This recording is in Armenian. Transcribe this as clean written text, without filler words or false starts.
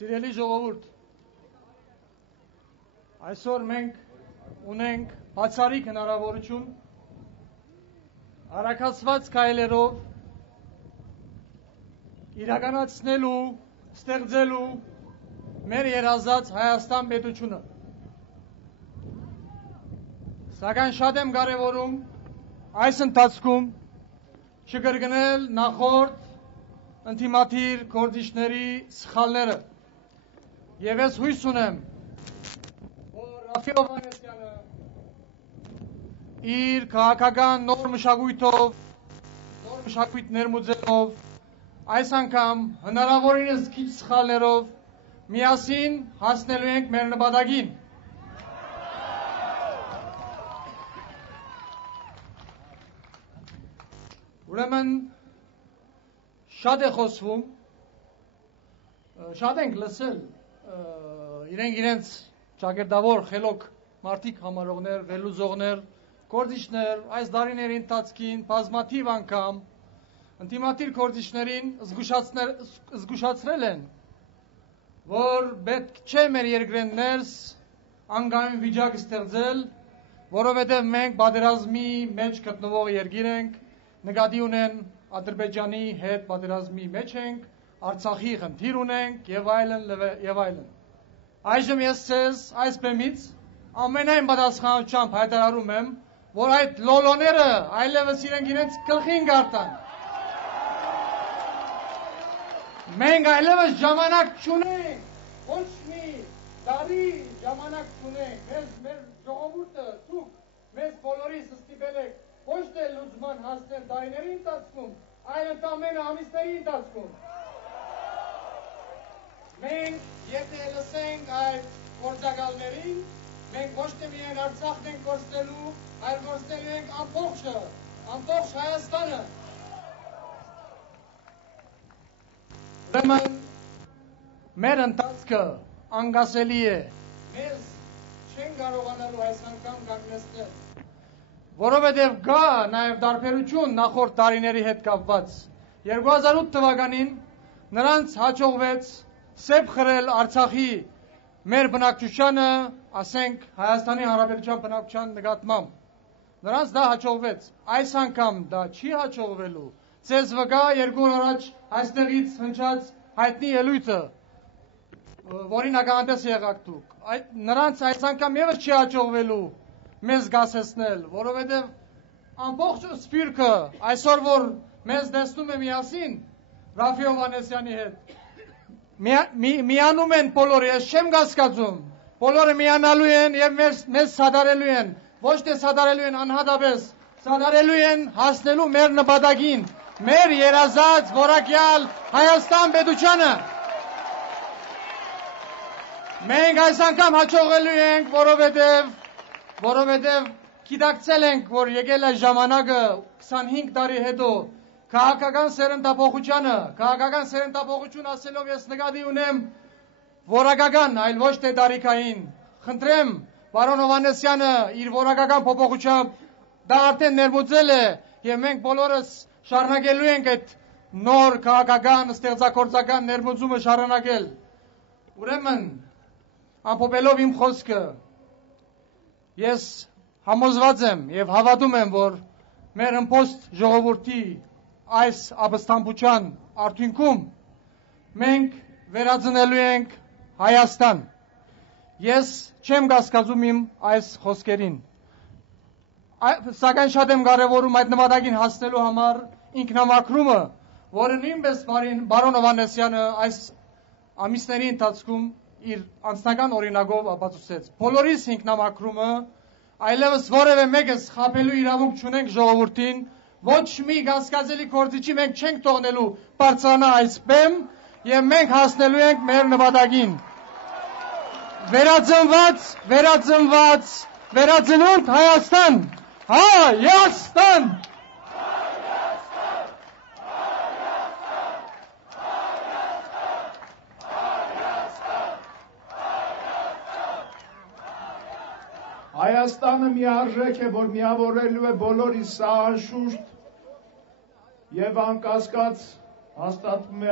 Սիրելի ժողովուրդ, այսօր մենք ունենք բացառիկ հնարավորություն առաքացված քայլերով իրականացնելու, ստեղծելու մեր երազած Հայաստան պետությունը։ Սակայն շատ եմ կարևորում այս ընթացքում չկրկնել նախորդ ընդդիմադիր գործիչների սխալները։ Եվ ես հույս ունեմ, որ Ռաֆիկ Հովհաննիսյանը իր քաղաքական նոր մշակույթով, նոր մշակույթ ներմուծելով, այս անգամ հնարավորինս քիչ սխալներով միասին հասնելու ենք մեր նպատակին։ Ուրեմն շատ է խոսվում, շատ ենք լսել իրենց ճակերտավոր խելոք մարդիկ համարողներ, վերլուծողներ, գործիչներ այս դարիների ընթացքին բազմաթիվ անգամ ընդդիմադիր գործիչներին զգուշացրել են, որ պետք չէ մեր երկրեն ներս անկայուն վիճակ ստեղծել, որովհետև մենք պատերազմի մեջ գտնվող երկիր ենք, նկատի ունեն Ադրբեջանի հետ պատերազմի մեջ ենք, Արցախի խնդիր ունենք եւ այլն եւ այլն։ Այժմ ես ցեզ այս բեմից ամենայն պատասխանությամբ հայտարարում եմ, որ այդ լոլոները այլևս իրենց գլխին գարտան։ Մենք այլևս ժամանակ չունենք, ոչ մի տարի ժամանակ չունենք, մեր ժողովուրդը, դուք, մեզ բոլորիս ստիպել եք ոչ թե լուծման հասնել տարիների ընթացքում, այլ ընդամենը ամիսների ընթացքում։ Մենք, եթե լսենք այդ գործակալներին, մենք ոչ թե միայն Արցախն ենք կորցնելու, այլ կորցնելու ենք ամբողջ Հայաստանը։ Ուրեմն մեր ընթացքը անկասելի է, մեզ չեն կարողանալու այս անգամ կանգնեցնել, որովհետև կա նաև տարբերություն նախորդ տարիների հետ կապված։ 2008 թվականին նրանց հաջողվեց սեպ խրել Արցախի մեր բնակչությանը, ասենք Հայաստանի Հանրապետության բնակչության նկատմամբ։ Նրանց դա հաջողվեց, այս անգամ դա չի հաջողվելու։ Ձեզ վկա 2 օր առաջ այստեղից հնչած հայտնի ելույթը, որին ականատես եղաք դուք։ Նրանց այս անգամ ևս չի հաջողվելու մեզ գասեցնել, որովհետև ամբողջ սփյուռքը այսօր որ մեզ տեսնում է միասին Ռաֆիկ Հովհաննիսյանի հետ, միանում են բոլորը, ես չեմ կասկածում, բոլորը միանալու են եւ մեզ սադարելու են, ոչ թե սադարելու են անհատապես, սադարելու են հասնելու մեր նպատակին, մեր երազած որակյալ Հայաստան պետությանը։ Մենք այս անգամ հաջողելու ենք, որովհետև գիտակցել ենք, որ եկել է ժամանակը 25 տարի հետո քաղաքական սերնդապողություն ասելով ես նկատի ունեմ որակական, այլ ոչ թե տարիքային։ Խնդրեմ, պարոն Հովհաննիսյանը իր որակական փոփոխությամբ դա արդեն ներմուծել է եւ մենք բոլորս շարունակելու ենք այդ նոր քաղաքական ստեղծագործական ներմուծումը շարունակել։ Ուրեմն, ամփոփելով իմ խոսքը, ես համոզված եմ եւ հավատում եմ, որ մեր ըմբոստ ժողովրդի այս ապստամբության արդյունքում մենք վերածնելու ենք Հայաստան։ Ես չեմ կասկածում իմ այս խոսքերին։ Սակայն շատ եմ կարևորում այդ նպատակին հասնելու համար ինքնամաքրումը, որը նույնպես պարոն Հովհաննիսյանը այս ամիսների ընթացքում իր անձնական օրինակով ապացուցեց։ Բոլորիս ինքնամաքրումը, այլևս որևէ մեկս խաբելու իրավունք չունենք ժողովրդին, ոչ մի կասկածելի գործիչի մենք չենք թողնելու բարձրանա այս բեմ եւ մենք հասնելու ենք մեր նպատակին։ Վերածնունդ Հայաստան, Հայաստան։ Հայաստանը միարժեք է, որ միավորելու է բոլորի սահանշուշտ եւ անկասկած հաստատվում է